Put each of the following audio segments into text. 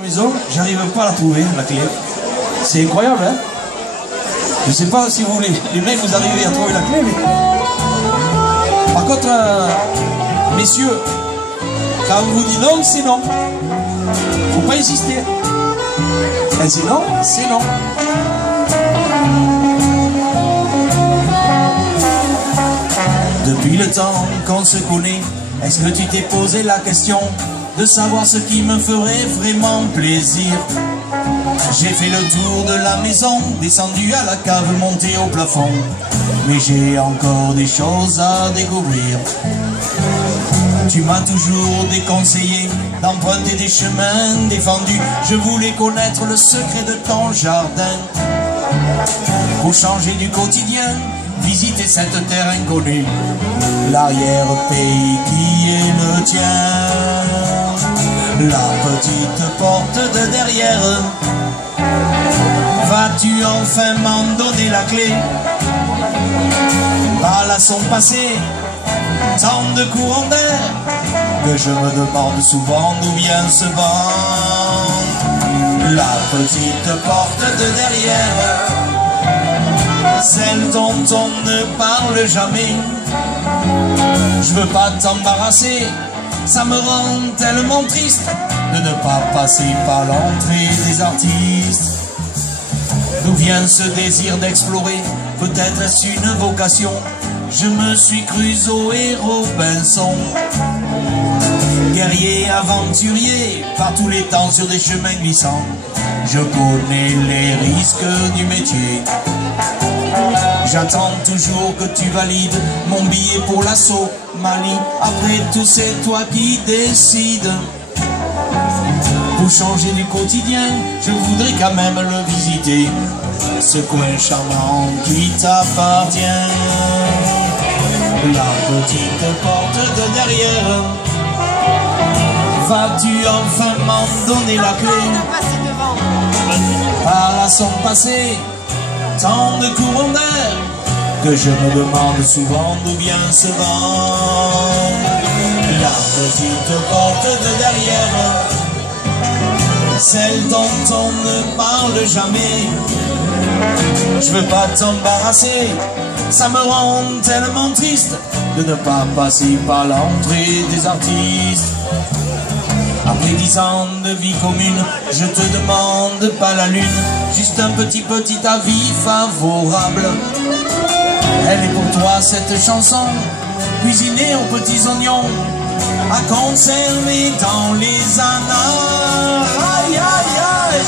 Maison, j'arrive pas à la trouver, la clé. C'est incroyable, hein? Je sais pas si vous, les mecs, vous arrivez à trouver la clé, mais... Par contre, messieurs, quand on vous dit non, c'est non. Faut pas insister. Quand c'est non, c'est non. Depuis le temps qu'on se connaît, est-ce que tu t'es posé la question de savoir ce qui me ferait vraiment plaisir? J'ai fait le tour de la maison, descendu à la cave, monté au plafond, mais j'ai encore des choses à découvrir. Tu m'as toujours déconseillé d'emprunter des chemins défendus. Je voulais connaître le secret de ton jardin. Pour changer du quotidien, visiter cette terre inconnue, l'arrière-pays qui est le tien. La petite porte de derrière, vas-tu enfin m'en donner la clé? Par là sont passés tant de courants d'air que je me demande souvent d'où vient ce vent. La petite porte de derrière, celle dont on ne parle jamais. Je veux pas t'embarrasser, ça me rend tellement triste de ne pas passer par l'entrée des artistes. D'où vient ce désir d'explorer? Peut-être est-ce une vocation? Je me suis cru Zoé Robinson, guerrier, aventurier, par tous les temps sur des chemins glissants. Je connais les risques du métier. J'attends toujours que tu valides mon billet pour la Somalie. Après tout, c'est toi qui décides. Pour changer du quotidien, je voudrais quand même le visiter, ce coin charmant qui t'appartient. La petite porte de derrière, vas-tu enfin m'en donner la clé? Par là sont passés tant de courants d'air que je me demande souvent d'où vient ce vent. La petite porte de derrière, celle dont on ne parle jamais. Je veux pas t'embarrasser, ça me rend tellement triste de ne pas passer par l'entrée des artistes. Après 10 ans de vie commune, je te demande pas la lune, juste un petit avis favorable. Elle est pour toi cette chanson, cuisinée aux petits oignons, à conserver dans les annales. Aïe, aïe, aïe.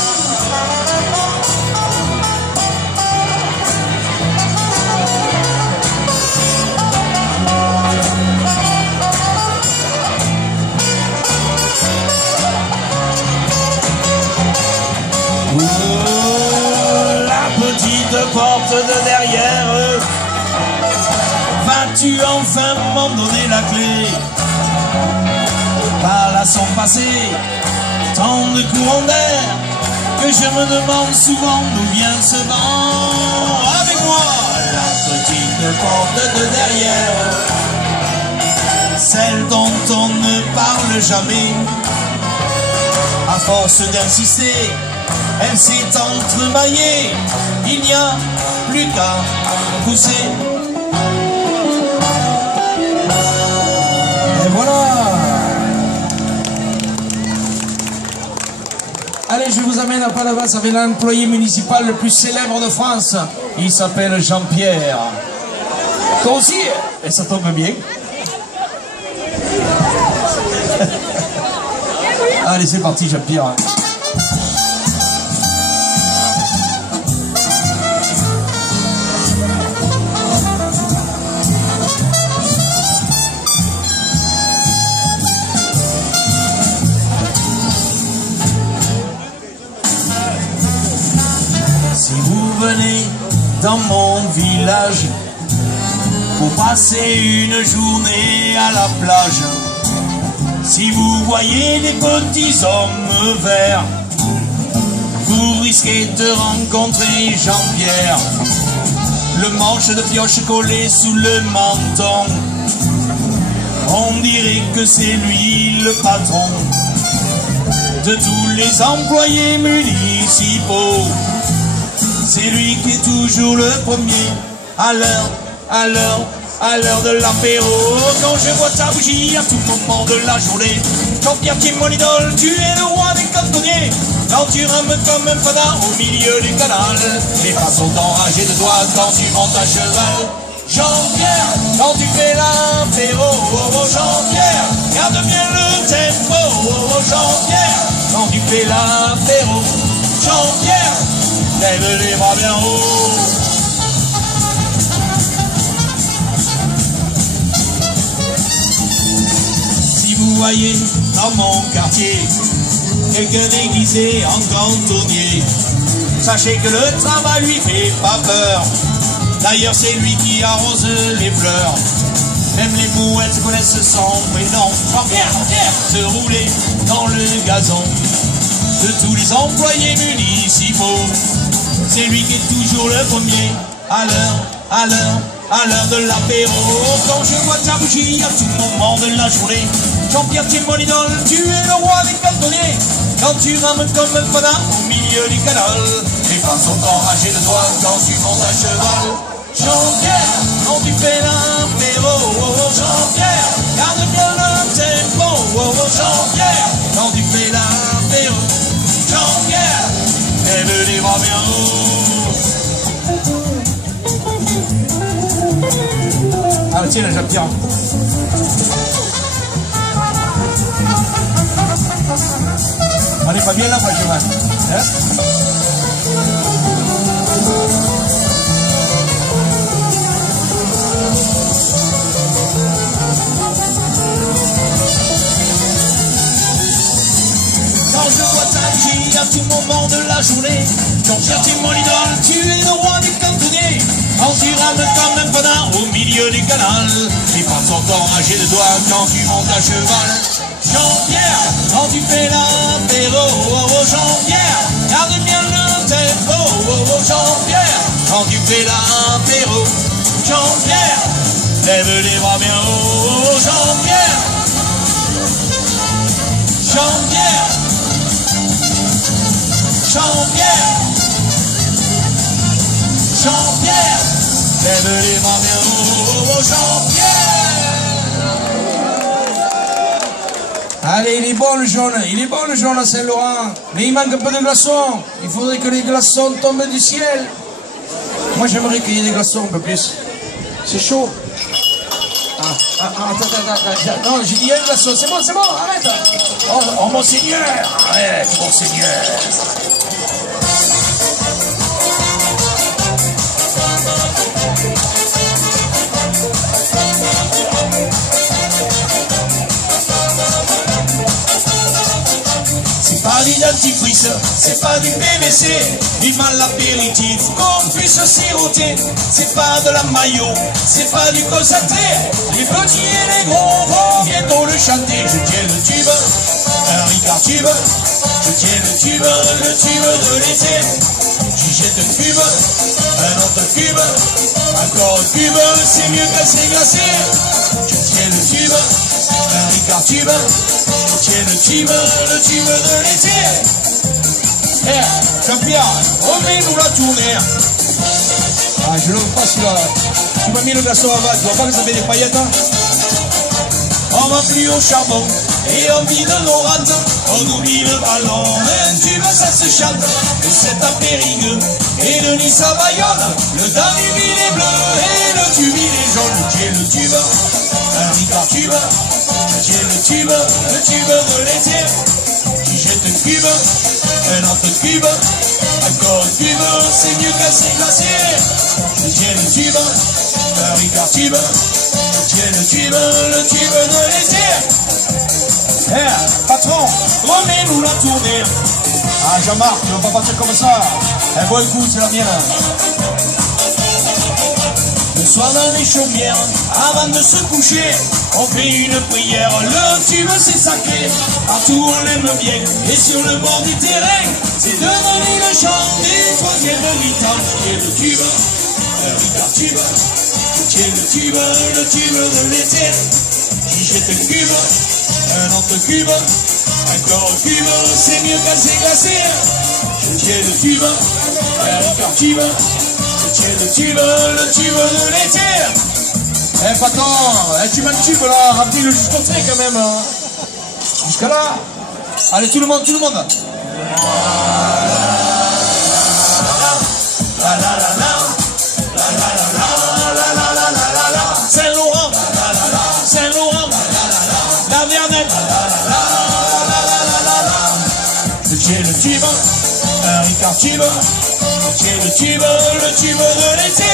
La petite porte de derrière, vas-tu enfin m'en donner la clé? Par là sont passés tant de courants d'air que je me demande souvent d'où vient ce vent. Avec moi, la petite porte de derrière, celle dont on ne parle jamais. À force d'insister, elle s'est entremaillée, il n'y a plus qu'à pousser. Et voilà. Allez, je vous amène à Palavas avec l'employé municipal le plus célèbre de France. Il s'appelle Jean-Pierre. Toi aussi, et ça tombe bien. Allez, c'est parti, Jean-Pierre. Si vous venez dans mon village pour passer une journée à la plage, si vous voyez des petits hommes verts, vous risquez de rencontrer Jean-Pierre, le manche de pioche collé sous le menton. On dirait que c'est lui le patron. de tous les employés municipaux. C'est lui qui est toujours le premier à l'heure de l'apéro. Quand je vois ta bougie à tout moment de la journée, Jean-Pierre, tu es mon idole, tu es le roi des cantonniers. Quand tu rames comme un fanat au milieu du canal, les femmes sont enragées de toi quand tu montes à cheval. Jean-Pierre, quand tu fais l'apéro, oh, oh, Jean-Pierre, garde bien le tempo, oh, oh, Jean-Pierre, quand tu fais l'apéro, Jean-Pierre, lève les bras bien haut. Si vous voyez dans mon quartier quelqu'un déguisé en cantonnier, sachez que le travail lui fait pas peur. D'ailleurs c'est lui qui arrose les fleurs. Même les mouettes connaissent son prénom. Jean-Pierre, se rouler dans le gazon de tous les employés municipaux. C'est lui qui est toujours le premier à l'heure de l'apéro. Quand je vois ta bougie à tout moment de la journée, Jean-Pierre, tu es mon idole, tu es le roi des cantonniers. Quand tu rames comme un fanat au milieu du canal, les femmes sont enragées de toi quand tu montes à cheval. Jean-Pierre, quand tu fais l'apéro, oh, oh, Jean-Pierre, garde bien le tempo, oh, oh, Jean-Pierre, quand tu fais l'apéro, Jean-Pierre, lève les bras bien haut. Ah tiens, Jean-Pierre. On n'est pas bien là, franchement. Hein? Quand je vois ta bougie à tout moment de la journée, Jean-Pierre, tu es mon idole, tu es le roi du cantonnier. Quand tu rames comme un fanat au milieu du canal, les femmes sont enragées de toi quand tu montes à cheval. Jean-Pierre, quand tu fais l'apéro, oh, oh, Jean-Pierre, garde bien le tempo, oh, oh, Jean-Pierre, quand tu fais l'apéro, Jean-Pierre, lève les bras bien haut, oh, oh, Jean-Pierre, Jean-Pierre, Jean-Pierre, Jean-Pierre, lève les bras bien haut, oh, oh, Jean-Pierre. Allez, il est bon le jaune à Saint-Laurent, mais il manque un peu de glaçons. Il faudrait que les glaçons tombent du ciel. Moi j'aimerais qu'il y ait des glaçons un peu plus. C'est chaud. Attends, non, j'ai dit il y a un glaçon, c'est bon, arrête. Oh monseigneur, arrête, monseigneur. C'est pas du dentifrice, c'est pas du PVC, du mal apéritif qu'on puisse siroter. C'est pas de la maillot, c'est pas du concentré. Les petits et les gros vont bientôt le chanter. Je tiens le tube, un Ricard tube. Je tiens le tube de l'été. J'y jette un cube, un autre cube, encore un cube, c'est mieux glacé, glacé. Je tiens le tube, un Ricard tube. Je tiens le tube de l'été. Jean-Pierre, remets-nous la tournée. Ah, je le passe là. Tu m'as mis le glaçon avant, tu vois pas que ça fait des paillettes, hein? On va plus au charbon et on vide nos rates. On oublie le ballon, un tube ça se chante. Et c'est à Périgueux et de Nice à Bayonne. Le Danube il est bleu et le tube il est jaune. Je tiens le tube, un Ricard tube. Je tiens le tube de l'été. J'y jette un cube, un autre cube, encore un cube, c'est mieux cassé, glacé. Je tiens le tube, un Ricard tube. Je tiens le tube de l'été. Patron, remets-nous la tournée. Ah Jean-Marc, tu vas pas partir comme ça. Un bon coup, c'est la mienne. Le soir dans les chaumières, avant de se coucher, on fait une prière, le tube c'est sacré. Partout on l'aime bien, et sur le bord du terrain, c'est devenu le chant des troisièmes mi-temps. Je tiens le tube, un Ricard tube. Je tiens le tube de l'été. J'y jette un cube, un autre cube, encore un cube, c'est mieux qu'assez glacé. Je tiens le tube, un Ricard tube, je tiens le tube de l'été. Eh patron, tu m'as le tube là, remplis-le jusqu'au trait quand même. Hein. Jusqu'à là. Allez tout le monde, tout le monde. Saint-Laurent, Saint-Laurent, la Vernette. Je tiens le tube, un Ricard tube, je tiens le tube de l'été.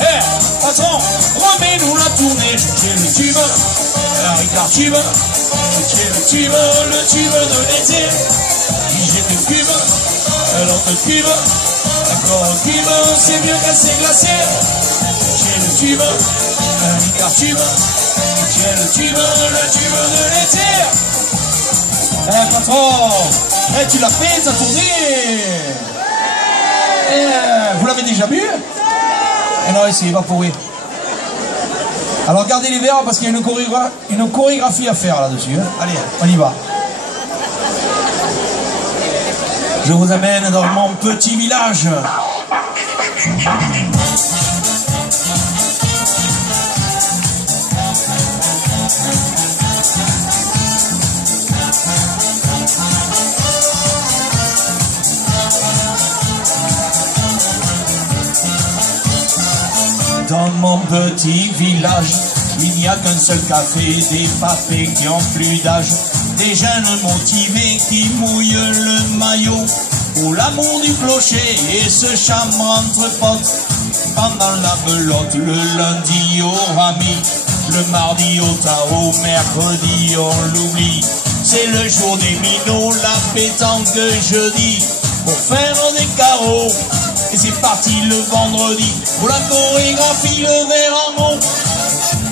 Eh, patron, remets-nous la tournée. Je tiens le tube, un Ricard tube, je tiens le tube de l'été. J'ai deux cubes, un autre cube, encore un cube, c'est mieux qu'assez glacé. J'ai le tube, un Ricard tube, j'ai le tube de l'été. Eh patron, eh, tu l'as fait, t'as tourné. Eh, vous l'avez déjà vu? Eh non, essayez, va pourrir. Alors gardez les verres parce qu'il y a une chorégraphie à faire là-dessus. Hein. Allez, on y va. Je vous amène dans mon petit village. Dans mon petit village, il n'y a qu'un seul café, des papés qui ont plus d'âge, des jeunes motivés qui mouillent le maillot pour l'amour du clocher et se chambrent entre potes. Pendant la belote, le lundi au rami, le mardi au tarot, mercredi on l'oublie. C'est le jour des minots, la pétanque jeudi, pour faire des carreaux. Et c'est parti le vendredi pour la chorégraphie, le verre en haut,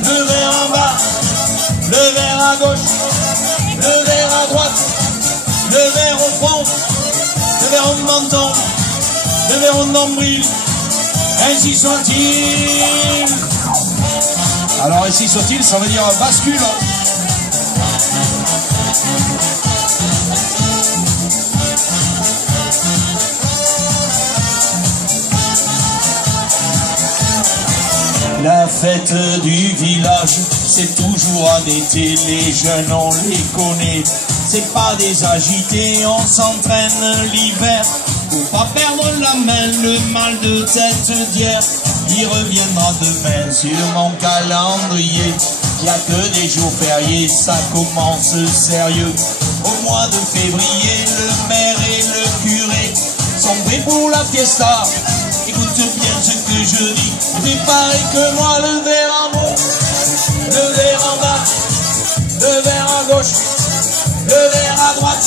le verre en bas, le verre à gauche, le verre à droite, le verre au front, le verre au menton, le verre au nombril, ainsi soit-il. Alors ainsi soit-il, ça veut dire bascule. La fête du village, c'est toujours en été, les jeunes on les connaît. C'est pas des agités, on s'entraîne l'hiver pour pas perdre la main, le mal de tête d'hier. Il reviendra demain sur mon calendrier. Y a que des jours fériés, ça commence sérieux. Au mois de février, le maire et le curé sont prêts pour la fiesta. Écoute bien ce que je dis, c'est pareil que moi, le verre en haut, le verre en bas, le verre à gauche, le verre à droite,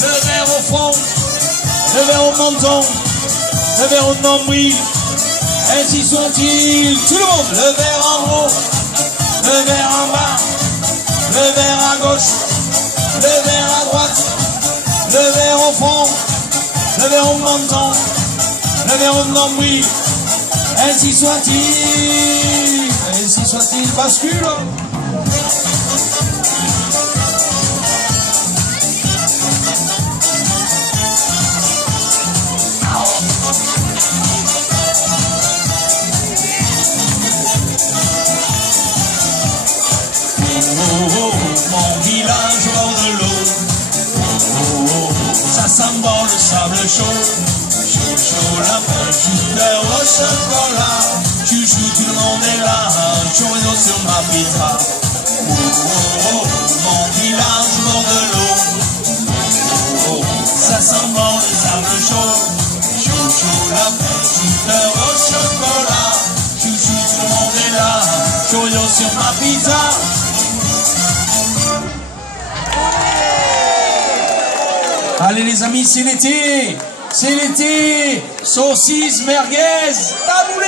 le verre au front, le verre au menton, le verre au nombril, ainsi soit-il. Tout le monde, le verre en haut, le verre en bas, le verre à gauche, le verre à droite, le verre au front, le verre au menton, le verre au nombril, ainsi soit-il, bascule. Mon village bord de l'eau, ça sent bon le sable chaud. Chaud la pêche, beurre au chocolat, chouchou tout le monde est là, chorizo sur ma pizza. Mon village bord de l'eau, ça sent bon le sable chaud. Chouchou la pêche, beurre au chocolat, chouchou tout le monde est là, chorizo sur ma pizza. Allez les amis, c'est l'été! C'est l'été, saucisse, merguez, taboulé.